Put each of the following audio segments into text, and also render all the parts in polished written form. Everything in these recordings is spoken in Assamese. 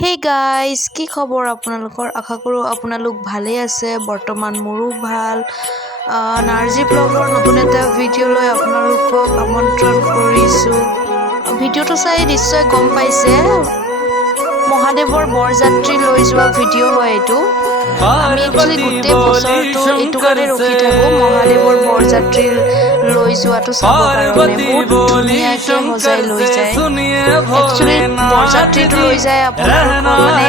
Hey guys, কি খবৰ আপোনালোকৰ আশা কৰো আপোনালোক ভালে আছে বৰ্তমান মোৰো ভাল নাৰ্জি ব্লগৰ নতুন এটা ভিডিও লৈ আপোনালোকক আমন্ত্ৰণ কৰিছো ভিডিওটো চাই নিশ্চয় গম পাইছে মহাদেৱৰ বৰযাত্ৰী লৈ যোৱা ভিডিও হয় এটো আমি একচুয়ালি গোটেই বছৰটো এটো কাৰণে ৰখি থাকো মহাদেৱৰ বৰযাত্ৰী লৈ যোৱাটো চাবৰ কাৰণে বহুত ধুনীয়াকৈ সজাই লৈ যায় একচুয়ালি বৰযাত্ৰীটো লৈ যায় আপোনাৰ মানে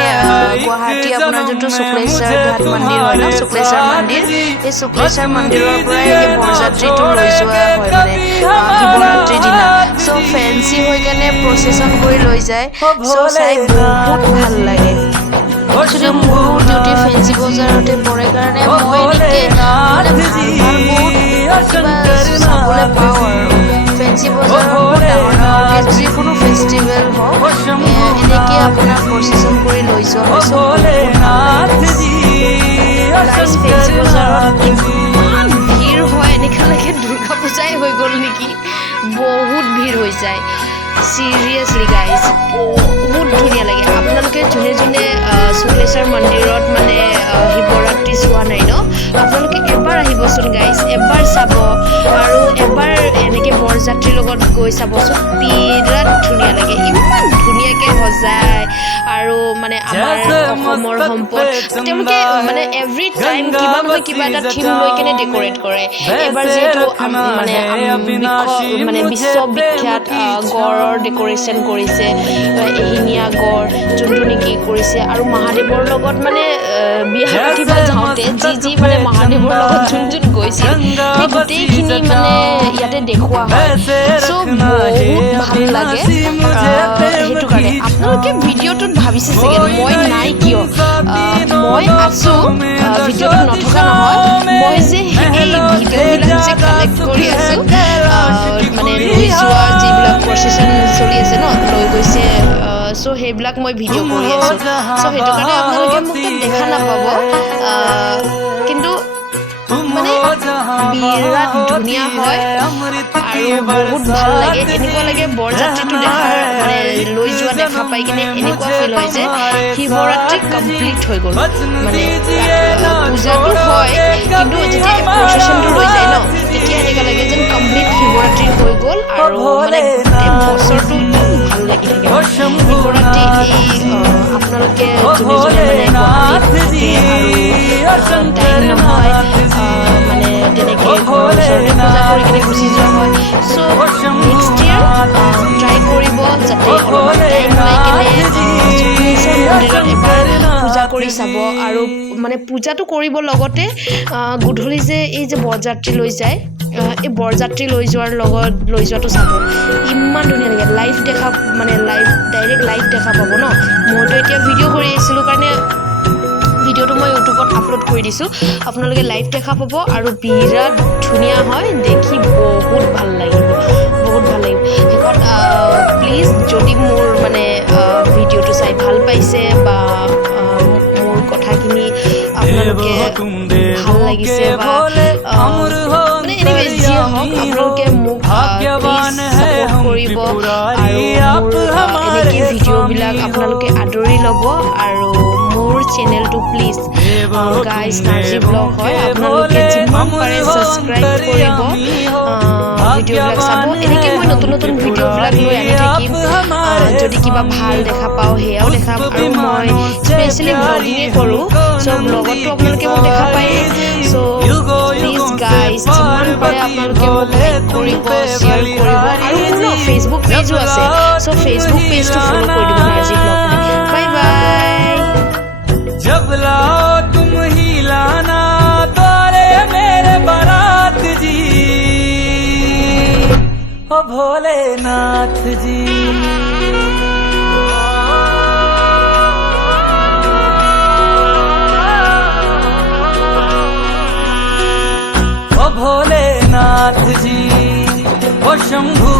গুৱাহাটী আপোনাৰ যোনটো শুক্লেশ্বৰ ঘাট মন্দিৰ হয় না শুক্লেশ্বৰ মন্দিৰ এই শুক্লেশ্বৰ মন্দিৰৰ পৰা এই বৰযাত্ৰীটো লৈ যোৱা হয় মানে শিৱৰাত্ৰিৰ দিনা সো ফেন্সি হৈ কেনে প্ৰসেছন কৰি লৈ যায় সো চাই বহুত ভাল লাগে actually মোৰ ডিউটি ফেন্সি বজাৰতে পৰে কাৰণে মই এনেকে মানে ভাল বহুত চাবলৈ পাওঁ আৰু ফেন্সি বজাৰত ডাঙৰ যিকোনো ফেষ্টিভেল হওক এনেকে আপোনাৰ প্ৰচেছন কৰি লৈ যোৱা ফেন্সি বজাৰত ইমান ভিৰ হয় এনেকা লাগে দুৰ্গা পূজাই হৈ গ'ল নেকি বহুত ভিৰ হৈ যায় Seriously guys, বহুত ধুনীয়া লাগে আপোনালোকে যোনে যোনে শুক্লেশ্বৰ মন্দিৰত মানে শিৱৰাত্ৰি চোৱা নাই ন আপোনালোকে এবাৰ আহিবচোন গাইজ এবাৰ চাব আৰু এবাৰ এনেকে বৰযাত্ৰীৰ লগত গৈ চাবচোন বিৰাট ধুনীয়া লাগে ইমান ধুনীয়াকে সজায় আৰু মানে আমাৰ অসমৰ সম্পদ তেওঁলোকে মানে এভৰি টাইম কিবা নহয় কিবা এটা থিম লৈ কেনে ডেকৰেট কৰে এবাৰ যেহেতু মানে বিশ্ববিখ্যাত গড়ৰ ডেকৰেশ্যন কৰিছে এহিঙীয়া গড় যোনটো নেকি কৰিছে আৰু মহাদেৱৰ লগত মানে বিয়া পাতিব যাওঁতে যি মানে মহাদেৱৰ লগত যোন গৈছিল সেই গোটেইখিনি মানে ইয়াতে দেখুওৱা হয় চ' বহুত ভাল লাগে সেইটো কাৰণে আপোনালোকে ভিডিঅ'টোত ভাবিছে চাগে মই নাই কিয় মই আছোঁ ভিডিঅ'টোত নথকা নহয় মই যে এই ভিডিঅ'বিলাক যে কালেক্ট কৰি আছোঁ মানে লৈ যোৱা যিবিলাক প্ৰচেছন চলি আছে ন লৈ গৈছে চ' সেইবিলাক মই ভিডিঅ' কৰি আছোঁ চ' সেইটো কাৰণে আপোনালোকে মোক দেখা নাপাব কিন্তু মানে বিৰাট ধুনীয়া হয় আৰু বহুত ভাল লাগে এনেকুৱা লাগে বৰযাত্ৰীটো দেখাৰ মানে লৈ যোৱা দেখা পাই কিনে এনেকুৱা ফিল হয় যে শিৱৰাত্ৰি কমপ্লিট হৈ গ'ল মানে পূজাটো হয় কিন্তু যেতিয়া প্ৰচেছনটো লৈ যায় ন তেতিয়া এনেকুৱা লাগে যেন কমপ্লিট শিৱৰাত্ৰি হৈ গ'ল আৰু মানে গোটেই বছৰটো ভাল লাগি থাকে শিৱৰাত্ৰি এই আপোনালোকে যোনে যোনে মানে টাইম নহয় মানে তেনেকৈ ওচৰতে পূজা কৰি কিনে গুচি যোৱা হয় চ' নেক্সট ইয়েৰ ট্ৰাই কৰিব যাতে অলপমান টাইম ওলাই কিনে মন্দিৰত এবাৰ পূজা কৰি চাব আৰু মানে পূজাটো কৰিব লগতে গধূলি যে এই যে বৰযাত্ৰী লৈ যায় এই বৰযাত্ৰী লৈ যোৱাৰ লগত লৈ যোৱাটো চাব ইমান ধুনীয়া লাগে লাইভ দেখা মানে ডাইৰেক্ট লাইভ দেখা পাব ন মইতো এতিয়া ভিডিঅ' কৰি আহিছিলোঁ কাৰণে ভিডিঅ'টো মই ইউটিউবত আপলোড কৰি দিছোঁ আপোনালোকে লাইভ দেখা পাব আৰু বিৰাট ধুনীয়া হয় দেখি বহুত ভাল লাগিব শেষত প্লিজ যদি মোৰ মানে ভিডিঅ'টো চাই ভাল পাইছে বা মোৰ কথাখিনি আপোনালোকে ভাল লাগিছে বা মানে এনেকৈ যিয়ে হওক আপোনালোকে মোক প্লিজ ছাপোৰ্ট কৰিব আৰু মোৰ এনেকৈ ভিডিঅ'বিলাক আপোনালোকে আদৰি ল'ব আৰু মোৰ চেনেলটো প্লিজ গাইজ নাৰ্জি ব্লগ হয় আপোনালোকে যিমান পাৰে ছাবস্ক্ৰাইব কৰিব ভিডিঅ'বিলাক চাব এনেকৈ মই নতুন নতুন ভিডিঅ'বিলাক লৈ আনি থাকিম যদি কিবা ভাল দেখা পাওঁ সেয়াও দেখাম আৰু মই স্পেচিয়েলি ব্লগিঙে কৰোঁ চ' ব্লগতো আপোনালোকে মোক দেখা পায় চ' প্লিজ গাইজ যিমান পাৰে আপোনালোকে মোক লাইক কৰিব শ্বেয়াৰ কৰিব আৰু মোৰ ন ফেচবুক পেজো আছে চ' ফেচবুক পেজটো ফ'ল' কৰি দিব নাৰ্জি ব্লগ বাই বাই जब लाओ तुम ही लाना द्वारे मेरे बारात जी ओ भोलेनाथ जी ओ भोलेनाथ जी ओ शंभू